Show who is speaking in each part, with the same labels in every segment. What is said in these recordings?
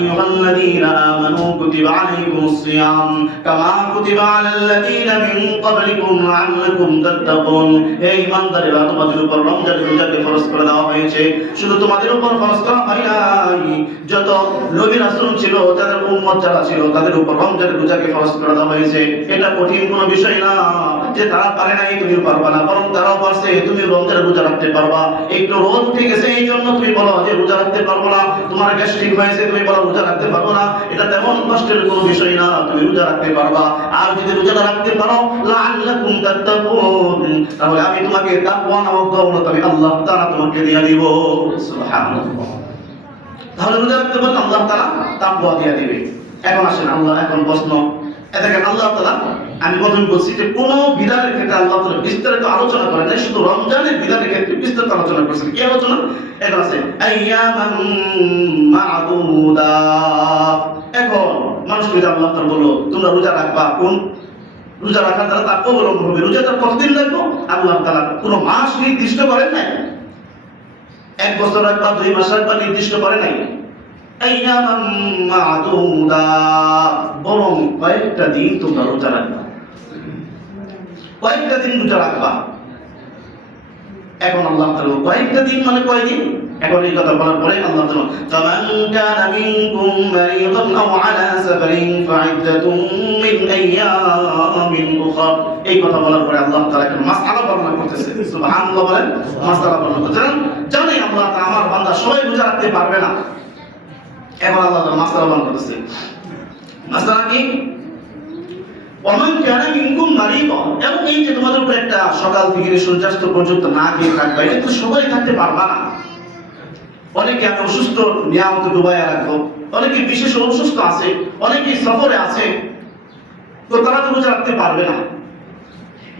Speaker 1: أيها الذين آمنوا كتب عليكم الصيام كما كتب على الذين من قبلكم لعلكم تتقون এই ইমানদারেরা তোমাদের উপর রমজান রোজাকে ফরজ করে দেওয়া হয়েছে শুধু তোমাদের উপর ফরজ করা হয় নাই যত নবী রাসূল ছিল তাদের উম্মত যারা ছিল তাদের উপর রমজান রোজাকে ফরজ করে দেওয়া হয়েছে এটা কঠিন কোনো বিষয় না যে তারা পারে নাই তুমি পারবা না, বরং তারাও পারছে তুমি রমজান রোজা রাখতে পারবা। একটু রোদ ঠিক আছে এই জন্য তুমি বলো যে রোজা রাখতে পারব না, তোমার গ্যাস্ট্রিক হয়েছে, তুমি বলো রোজা রাখতে পারব না। এটা তেমন কষ্টের কোনো বিষয় না, তুমি রোজা রাখতে পারবা। আর যদি রোজাটা রাখতে পারো তাহলে আমি তোমাকে তাকওয়া নামক দৌলত আমি আল্লাহ তাআলা তোমাকে দিয়ে দিব। সুবহানাল্লাহ। তাহলে রোজা রাখতে পারলে আল্লাহ তাআলা তাকওয়া দিয়ে দিবে। এখন আসেন, আল্লাহ এখন প্রশ্ন এটাকে আল্লাহ তাআলা? আমি প্রথম বলছি যে কোন বিধানের ক্ষেত্রে আল্লাহ তাআলা বিস্তারিত আলোচনা করেন নাই, শুধু রমজানের বিধানের ক্ষেত্রে বিস্তারিত আলোচনা করেছেন। কি আলোচনা? এখন আছে এখন মানুষ যদি আল্লাহ তাআলা বলল তোমরা রোজা রাখবা কোন? রোজা রাখার দ্বারা তার অবলম্বন হবে। রোজাটা কতদিন রাখব? আল্লাহ তাআলা কোনো মাস নির্দিষ্ট করেন নাই। এক বছর রাখবা, দুই মাস রাখবা, নির্দিষ্ট করে নাই। বরং কয়েকটা দিন তোমরা রোজা রাখবা। কয়েকটা দিন রোজা রাখবা। এখন আল্লাহ তাআলা কয়েকটা দিন মানে কয়দিন এখন এই কথা বলার পরে আল্লাহ তাআলা ফামান কানা মিনকুম মারিদান আও আলা সাফারিন ফাইদ্দাতুম মিন আইয়ামিন এই কথা বলার পরে আল্লাহ তাআলা একটা মাসআলা বর্ণনা করতেছে। সুবহানাল্লাহ বলেন, মাসআলা বর্ণনা করতেছেন জানেন আল্লাহ আমার বান্দা সবাই রোজা রাখতে পারবে না। এখন আল্লাহ করতেছে। মাসআলা কি? কানা মারিদা। এবং এই যে তোমাদের একটা সকাল থেকে সূর্যাস্ত পর্যন্ত না খেয়ে থাকবে, এটা তো সবাই থাকতে পারবা না। অনেকে আমি অসুস্থ, নিয়ামত ডুবাইয়া রাখব। অনেকে বিশেষ অসুস্থ আছে, অনেকে সফরে আছে। তো তারা রোজা রাখতে পারবে না।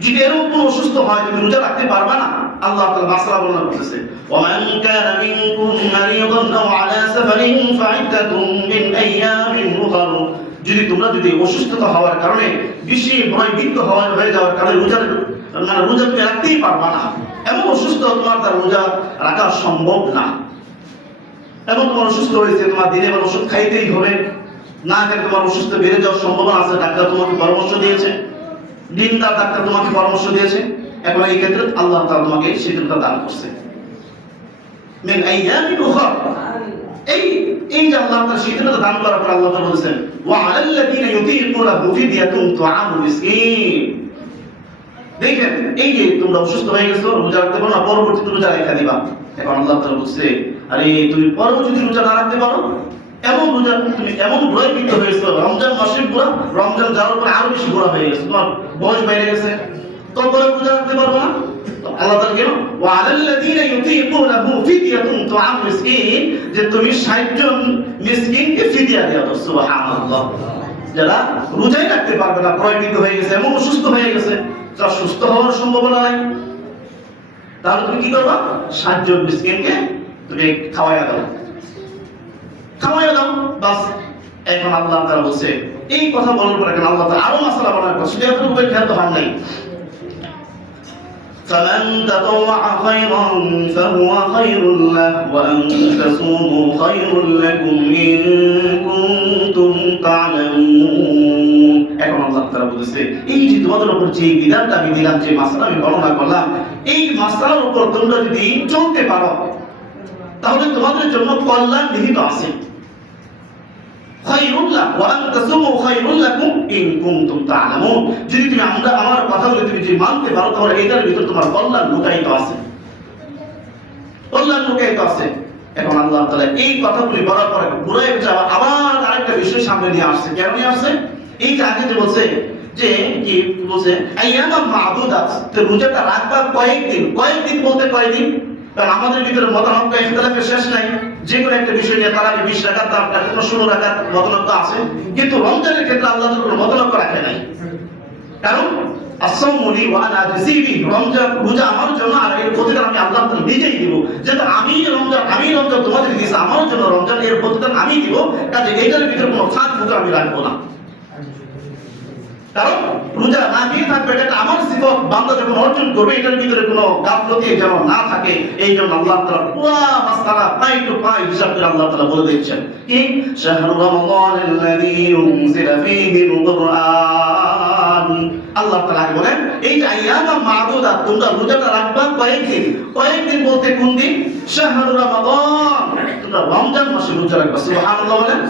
Speaker 1: যদি এরকম অসুস্থ হয়, তুমি রোজা রাখতে পারবা না। আল্লাহ তাআলা মাসলা বর্ণনা করতেছে। ওমান কানা মিনকুম মারিদান আও আলা সাফারিন মিন আইয়ামিন যদি তোমরা যদি অসুস্থতা হওয়ার কারণে, বেশি ভয়ভীত হওয়ার হয়ে যাওয়ার কারণে রোজা মানে রোজা তুমি রাখতেই পারবা না। এমন অসুস্থ তোমার তার রোজা রাখা সম্ভব না। এবং তোমার অসুস্থ হয়েছে, তোমার দিনে এবার ওষুধ খাইতেই হবে। না খেলে তোমার অসুস্থ বেড়ে যাওয়ার সম্ভাবনা আছে, ডাক্তার তোমাকে পরামর্শ দিয়েছে। দিনদার ডাক্তার তোমাকে পরামর্শ দিয়েছে। এখন এই ক্ষেত্রে আল্লাহ তাআলা তোমাকে শীতলতা দান করছে। মিন আইয়ামিন এই এই যে আল্লাহ তাআলা দান করার পর আল্লাহ তাআলা ওয়া তুআমু মিসকিন। দেখেন, এই যে তোমরা অসুস্থ হয়ে গেছো, রোজা রাখতে পারো না, পরবর্তীতে রোজা রেখে দিবা। এখন আল্লাহ তাআলা বলছে, আরে, তুমি পরেও রোজা না রাখতে পারো, এমন রোজা, তুমি এমন ভয়ভীত হয়েছো রমজান মাসে পুরো রমজান যাওয়ার পরে আরও বেশি ঘোরা হয়ে গেছে, তোমার বয়স বেড়ে গেছে। রাখতে পারব না? আল্লাহ তাআলা কেন? ওয়া আলাল্লাযিনা ফিদিয়াতুন তুআম মিসকিন, যে তুমি 60 জন মিসকিনকে ফিদিয়া দাও সুবহানাল্লাহ। যারা রোজাই রাখতে পারবে না ভয়ভীত গেছে, এমন অসুস্থ গেছে তার সুস্থ হওয়ার সম্ভাবনা নাই। তাহলে তুমি কি করবা? সাতজন মিসকিনকে তুমি খাওয়াইয়া দাও। বলছে, এই কথা বলার পরে আরও মাসালা বলার কথা সেটা খেয়াল তো হয় নাই। فمن تطوع خيرا فهو خير له وأن تصوموا خير لكم إن كنتم تعلمون এখন আল্লাহ তাআলা বলেছে এই যে তোমাদের উপর যে বিধানটা আমি দিলাম যে মাসলা আমি বর্ণনা করলাম এই মাসলার উপর তোমরা যদি চলতে পারো তাহলে তোমাদের জন্য কল্যাণ নিহিত আছে আমরা আবার আরেকটা বিষয় সামনে নিয়ে আসছে। কেন নিয়ে আসছে? এই আগে যে বলছে, যে কি বলছে রোজাটা রাখবা কয়েকদিন কয়েকদিন বলতে কয়েকদিন কারণ আমাদের ভিতরে ইখতিলাফের শেষ নাই। যে কোনো একটা বিষয় নিয়ে তারা বিশ রাখাত তার কোনো ষোলো রাখাত মতানক্য আছে, কিন্তু রমজানের ক্ষেত্রে আল্লাহ কোনো মতানক্য রাখে নাই। কারণ আসামুলি ওয়া আনা আজিবি রমজান রোজা আমার জন্য আর এর প্রতিদান আমি আল্লাহ তাআলা নিজেই দিব। যেটা আমি রমজান আমি রমজান তোমাদের দিয়েছি, আমার জন্য রমজান এর প্রতিদান আমি দিব, কাজে এটার ভিতরে কোনো ফাঁক ফুক আমি রাখব না। কারণ রোজা না দিয়ে থাকবে, এটা আমার সিফত। বান্দা যখন অর্জন করবে, এটার ভিতরে কোনো গাফলতি যেন না থাকে এই জন্য আল্লাহ তাআলা পুরো মাসআলা পাই টু পাই হিসাব করে আল্লাহ তাআলা বলে দিচ্ছেন কি? শাহরু রমাদান আল্লাযী আল্লাহ বলেন, এই আইয়ামা মাদুদা তোমরা রোজাটা রাখবা কয়েকদিন। কয়েকদিন বলতে কোন দিন? রমাদান। তোমরা রমজান মাসে রোজা রাখবা। সুবহানাল্লাহ বলেন।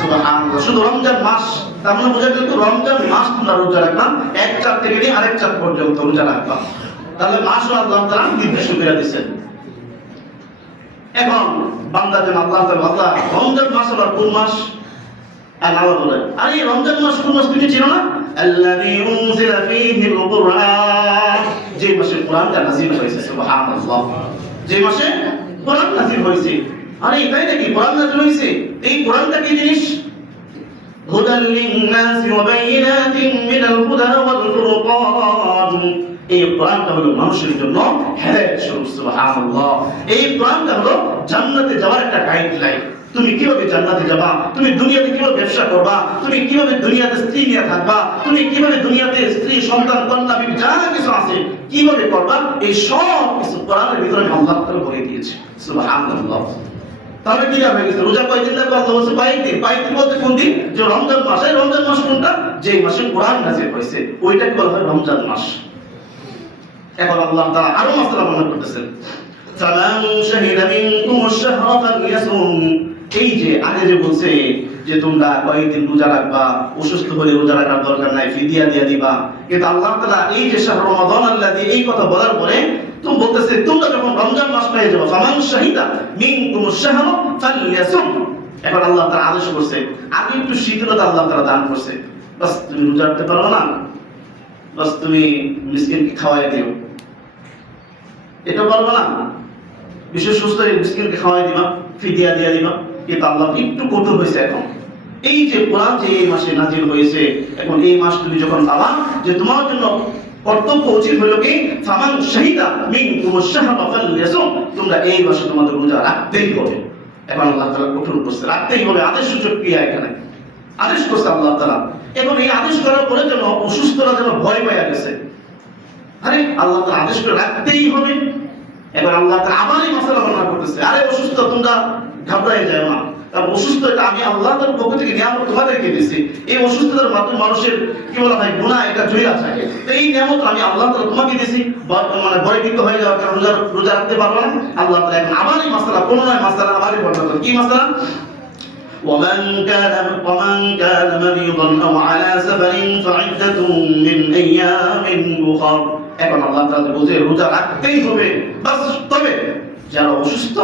Speaker 1: সুবহানাল্লাহ। শুধু রমজান মাস, তার মানে বোঝা গেল রমজান মাস তোমরা রোজা রাখবা। এক চাঁদ থেকে নিয়ে আরেক চাঁদ পর্যন্ত রোজা রাখবা। তাহলে মাসও আল্লাহ নির্দিষ্ট করে এখন বান্দা যেন আল্লাহ রমজান মাস কোন মাস? আর আল্লাহ বলে, আরে এই রমজান মাস কোন মাস তুমি চিনো না? আল্লাযী উনজিলা ফীহিল কুরআন যে মাসে কোরআনটা নাযিল হয়েছে সুবহানাল্লাহ যে মাসে কোরআন নাযিল হয়েছে আরে তাই নাকি কোরআন নাযিল হয়েছে এই কোরআনটা কি জিনিস هدى للناس وبينات من الهدى والفرقان এই কোরআনটা হলো মানুষের জন্য হেদায়েত স্বরূপ সুবহানাল্লাহ এই কোরআনটা হলো জান্নাতে যাওয়ার একটা গাইডলাইন তুমি কীভাবে জান্নাতে যাবা? তুমি দুনিয়াতে কীভাবে ব্যবসা করবা? তুমি কীভাবে দুনিয়াতে স্ত্রী নিয়ে থাকবা? তুমি কীভাবে দুনিয়াতে স্ত্রী, সন্তান, কন্যা যা কিছু আছে, কীভাবে করবা? এই সব কিছু কোরআনের ভিতরে আল্লাহ তাআলা বলে দিয়েছে। সুবহানাল্লাহ। তাহলে কি হয়ে গেছে রোজা কয়দিন লাগবে? আল্লাহ বলছে কয়েকদিন কয়েকদিন বলতে কোন দিন? যে রমজান মাস। এই রমজান মাস কোনটা? যে মাসে কোরআন নাজিল হয়েছে। ওইটাকে বলা হয় রমজান মাস। এখন আল্লাহ তাআলা আরও মাসলা বর্ণনা করতেছেন। ফামান শাহিদা মিনকুম আশ-শাহরা ফালইয়াসুম এই যে আগে যে বলছে যে তোমরা কয়েকদিন রোজা রাখবা, অসুস্থ হলে রোজা রাখার দরকার নাই, ফিদিয়া দিয়া দিবা। কিন্তু আল্লাহ তালা এই যে শাহর রমাদান আল্লাযী এই কথা বলার পরে তুমি বলতেছে, তোমরা যখন রমজান মাস পেয়ে যাবে, ফামান শাহিদা মিনকুম আশ-শাহরা ফালইয়াসুম। এখন আল্লাহ তাআলা আদেশ করছে আগে একটু শীতলতা আল্লাহ তাআলা দান করছে। বাস, তুমি রোজা রাখতে পারো না। বাস, তুমি মিসকিনকে খাওয়াই দিও। এটা পারব না। বিশেষ সুস্থ মিসকিনকে খাওয়াই দিবা, ফিদিয়া দিয়া দিবা। কিন্তু একটু কঠোর হয়েছে এখন। এই যে কোরআন যে এই মাসে নাজিল হয়েছে, এখন এই মাস তুমি যখন পাবা যে তোমার জন্য কর্তব্য উচিত হলো কি? ফামান শাহিদা মিন শাহরা ফালইয়াসুম তোমরা এই মাসে তোমাদের রোজা রাখতেই হবে। এখন আল্লাহ তাআলা কঠোর করছে। রাখতেই হবে। আদেশ সূচক ক্রিয়া এখানে। আদেশ করছে আল্লাহ তাআলা। এবং এই আদেশ করার পরে যেন অসুস্থরা যেন ভয় পাইয়া গেছে। আরে, আল্লাহ তাআলা আদেশ করে রাখতেই হবে। এবার আল্লাহ তাআলা আবার এই মশলা বর্ণনা করতেছে। আরে, অসুস্থ তোমরা ঘাবড়াই যাও না কারণ অসুস্থ এটা আমি আল্লাহ তাআলার পক্ষ থেকে নিয়ামত তোমাদেরকে দিয়েছি এই অসুস্থতার মাধ্যমে মানুষের কি বলা হয় গুনাহ এটা জড়িয়ে আছে তো এই নিয়ামত আমি আল্লাহ তাআলা তোমাকে দিয়েছি বা- মানে ভয়ভীত হয়ে যাওয়ার কারণে রোজা রোজা রাখতে পারবো না আল্লাহ তাআলা এখন আবার এই মশলা পুনরায় মশলা আবারই বর্ণনা করে কি মশলা ومن كان ومن كان مريضا او على سفر فعدة من ايام اخر এখন আল্লাহ তাআলা বলছে রোজা রাখতেই হবে বাস তবে যারা অসুস্থ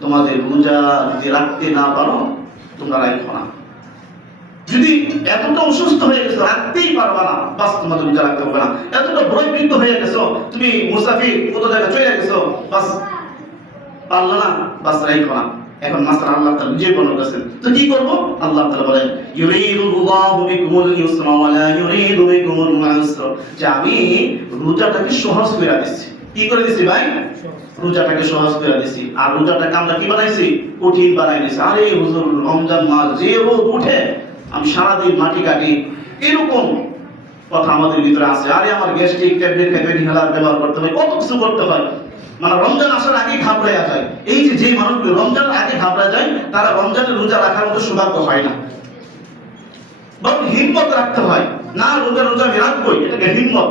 Speaker 1: তোমাদের রোজা যদি রাখতে না পারো, তোমরা রাখো না। যদি এতটা অসুস্থ হয়ে গেছো, রাখতেই পারবা না। বাস, তোমাদের রোজা রাখতে হবে না। এতটা ভয়বৃত্ত হয়ে গেছো, তুমি মুসাফির কত জায়গায় চলে গেছো, বাস, পারল না, বাস, রাখো না। এখন মাস্টার আল্লাহ তাআলা নিজে বর্ণনা করেছেন। তো কি করব? আল্লাহ তাআলা বলেন, ইউরিদুল্লাহু বিকুমুল ইউসরা ওয়া লা ইউরিদু যে আমি রোজাটাকে সহজ করে দিচ্ছি। কি করে দিছি ভাই? রোজাটাকে সহজ করে দিছি। আর রোজাটাকে আমরা কি বানাইছি? কঠিন বানাই দিছি। আরে হুজুর, রমজান মাস যে রোদ উঠে, আমি সারাদিন মাটি কাটি, এরকম কথা আমাদের ভিতরে আছে। আরে আমার গ্যাস্ট্রিক ট্যাবলেট খেতে ইনহেলার ব্যবহার করতে হয়, কত কিছু করতে হয়। মানে রমজান আসার আগে ঘাবড়াইয়া যায়। এই যে যে মানুষগুলো রমজানের আগে ঘাবড়া যায়, তারা রমজানের রোজা রাখার মতো সৌভাগ্য হয় না। বরং হিম্মত রাখতে হয়। না রোজা রোজা আমি রাখবোই এটাকে হিম্মত।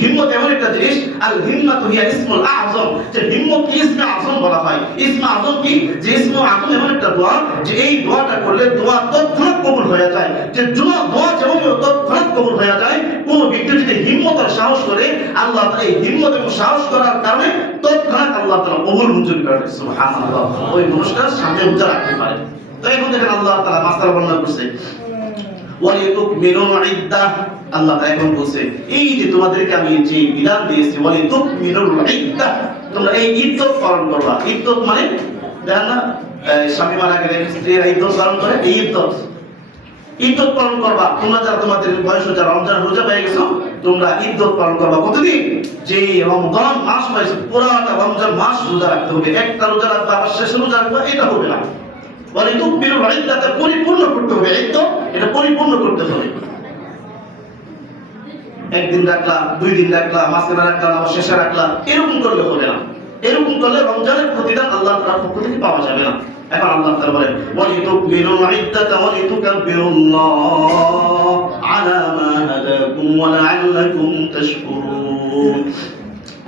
Speaker 1: হিম্মত এমন একটা জিনিস আর হিম্মত হিয়া ইসমুল আজম। যে হিম্মত কি ইসমে আজম বলা হয়? ইসমে আজম কি? যে ইসমে আজম এমন একটা দোয়া, যে এই দোয়াটা করলে দোয়া তৎক্ষণাৎ কবুল হয়ে যায়। যে দোয়া দোয়া যেমন তৎক্ষণাৎ কবুল হয়ে যায়। কোন ব্যক্তি যদি হিম্মত আর সাহস করে, আল্লাহ তাআলা এই হিম্মত এবং সাহস করার কারণে তৎক্ষণাৎ আল্লাহ তাআলা কবুল মঞ্জুর করে সুবহানাল্লাহ। ওই মানুষটার সামনে রোজা রাখতে পারে। তো এখন দেখেন আল্লাহ তাআলা মাসআলা বর্ণনা করছে। ওয়ালিতুকমিলুল ইদ্দাহ মানে পালন করবা। তোমরা যারা তোমাদের বয়স যারা রমজান রোজা তোমরা ইদ্দত পালন করবা। কতদিন? যে রমজান মাস রোজা রাখতে হবে। একটা রোজা রাখবা, আবার শেষে রোজা রাখবা, এটা হবে না। বলে তুকবিরুল ইদ্দাতে পরিপূর্ণ করতে হবে ইদ্দত এটা পরিপূর্ণ করতে হবে। একদিন রাখলা দুই দিন রাখলা মাঝখানে রাখলা আবার শেষে রাখলা এরকম করলে হবে না। এরকম করলে রমজানের প্রতিদান আল্লাহ তাআলার পক্ষ থেকে পাওয়া যাবে না। এখন আল্লাহ তাআলা বলেন, ওয়ালিতুকমিলুল ইদ্দাতা ওয়ালিতুকাব্বিরুল্লাহ আলা মা হাদাকুম ওয়া তাশকুরুন।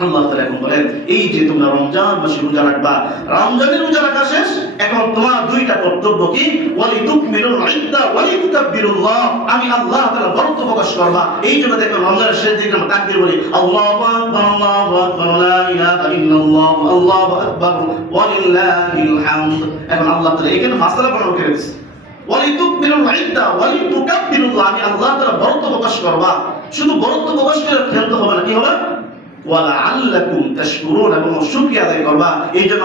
Speaker 1: আল্লাহ তাআলা এখন বলেন, এই যে তোমরা রমজান মাসে রোজা রাখবা, রমজানের রোজা রাখা শেষ? এখন তোমার দুইটা কর্তব্য কি? ওয়ালি ওয়ালি আমি আল্লাহ তাআলা বরত্ব প্রকাশ করবা। এই জন্য দেখো রমজানের শেষ দিকে আমরা বলি এখন আল্লাহ তাআলা এখানে মাসআলা বর্ণনা করে দিয়েছে ওয়ালি তুকমিলুল ইদ্দা ওয়ালি আমি আল্লাহ তাআলা বরত্ব প্রকাশ করবা। শুধু বরত্ব প্রকাশ করে খেলতে হবে না, কি হবে? তাশকুরুন, এবং শুকরিয়া আদায় করবা।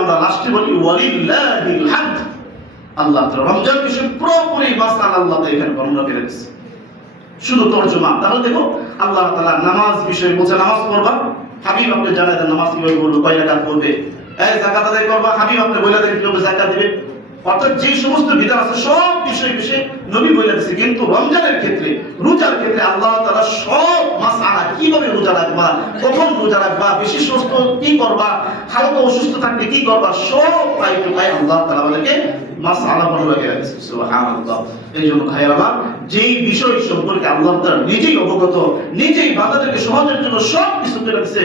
Speaker 1: আমরা লাস্টে বলি ওয়ালিল্লাহিল হামদ আল্লাহ রমজান পুরোপুরি আল্লাহ এখানে বর্ণনা করে শুধু তাহলে দেখো, আল্লাহ তাআলা নামাজ বিষয়ে বলছে, নামাজ পড়বা। হাবিব আপনি নামাজ কীভাবে কয় রাকাত পড়বে? এই আদায় করবা, হাবিব আপনি বলে দেন, কীভাবে দিবে? অর্থাৎ যে সমস্ত বিধান আছে, সব বিষয় বিষয়ে নবী বলে দিয়েছে। কিন্তু রমজানের ক্ষেত্রে, রোজার ক্ষেত্রে আল্লাহ তাআলা সব কীভাবে রোজা রাখবা? কখন রোজা রাখবা? বেশি সুস্থ কি করবা? হালকা অসুস্থ থাকলে কি করবা? সব পাই আল্লাহ বলে রেখেছে। সুবহানাল্লাহ। এই জন্য ভাইয়ের আমার, যেই বিষয় সম্পর্কে আল্লাহ তাআলা নিজেই অবগত, নিজেই সমাজের জন্য সব কিছু করে রাখছে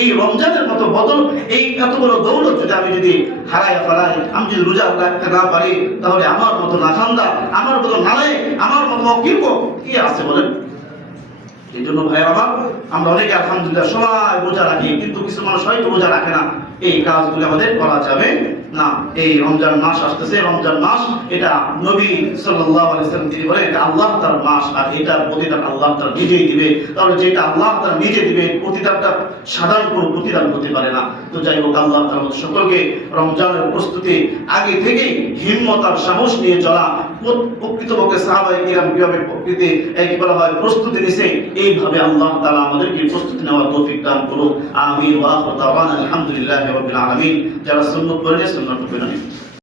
Speaker 1: এই রমজানের মতো বদল, এই এত বড় দৌলত যদি আমি যদি হারাই ফেলাই, আমি যদি রোজা রাখতে না পারি, তাহলে আমার মতো নাখান্দা, আমার মতো নালে, আমার মতো অকৃপ কি আছে বলেন? এই জন্য ভাই বাবা, আমরা অনেকে আলহামদুলিল্লাহ সবাই বোঝা রাখি, কিন্তু কিছু মানুষ হয়তো বোঝা রাখে না। এই কাজগুলো আমাদের করা যাবে। না, এই রমজান মাস আসতেছে। রমজান মাস, এটা নবী সাল্লাম এটা আল্লাহ তার মাস, আর এটার প্রতিদান আল্লাহ তার নিজেই দিবে। তাহলে যেটা আল্লাহ তার নিজে দিবে, প্রতিদানটা সাধারণ কোনো প্রতিদান হতে পারে না। তো যাই হোক, আল্লাহ তার সকলকে রমজানের প্রস্তুতি আগে থেকে হিম্মত আর সাহস নিয়ে চলা প্রকৃতপক্ষে সাহাবাই কিরাম কীভাবে প্রকৃতি বলা হয়, প্রস্তুতি নিছে, এইভাবে আল্লাহ তাআলা আমাদেরকে প্রস্তুতি নেওয়ার তৌফিক দান আলহামদুলিল্লাহি রাব্বিল আলামিন। যারা সুন্নাত en el.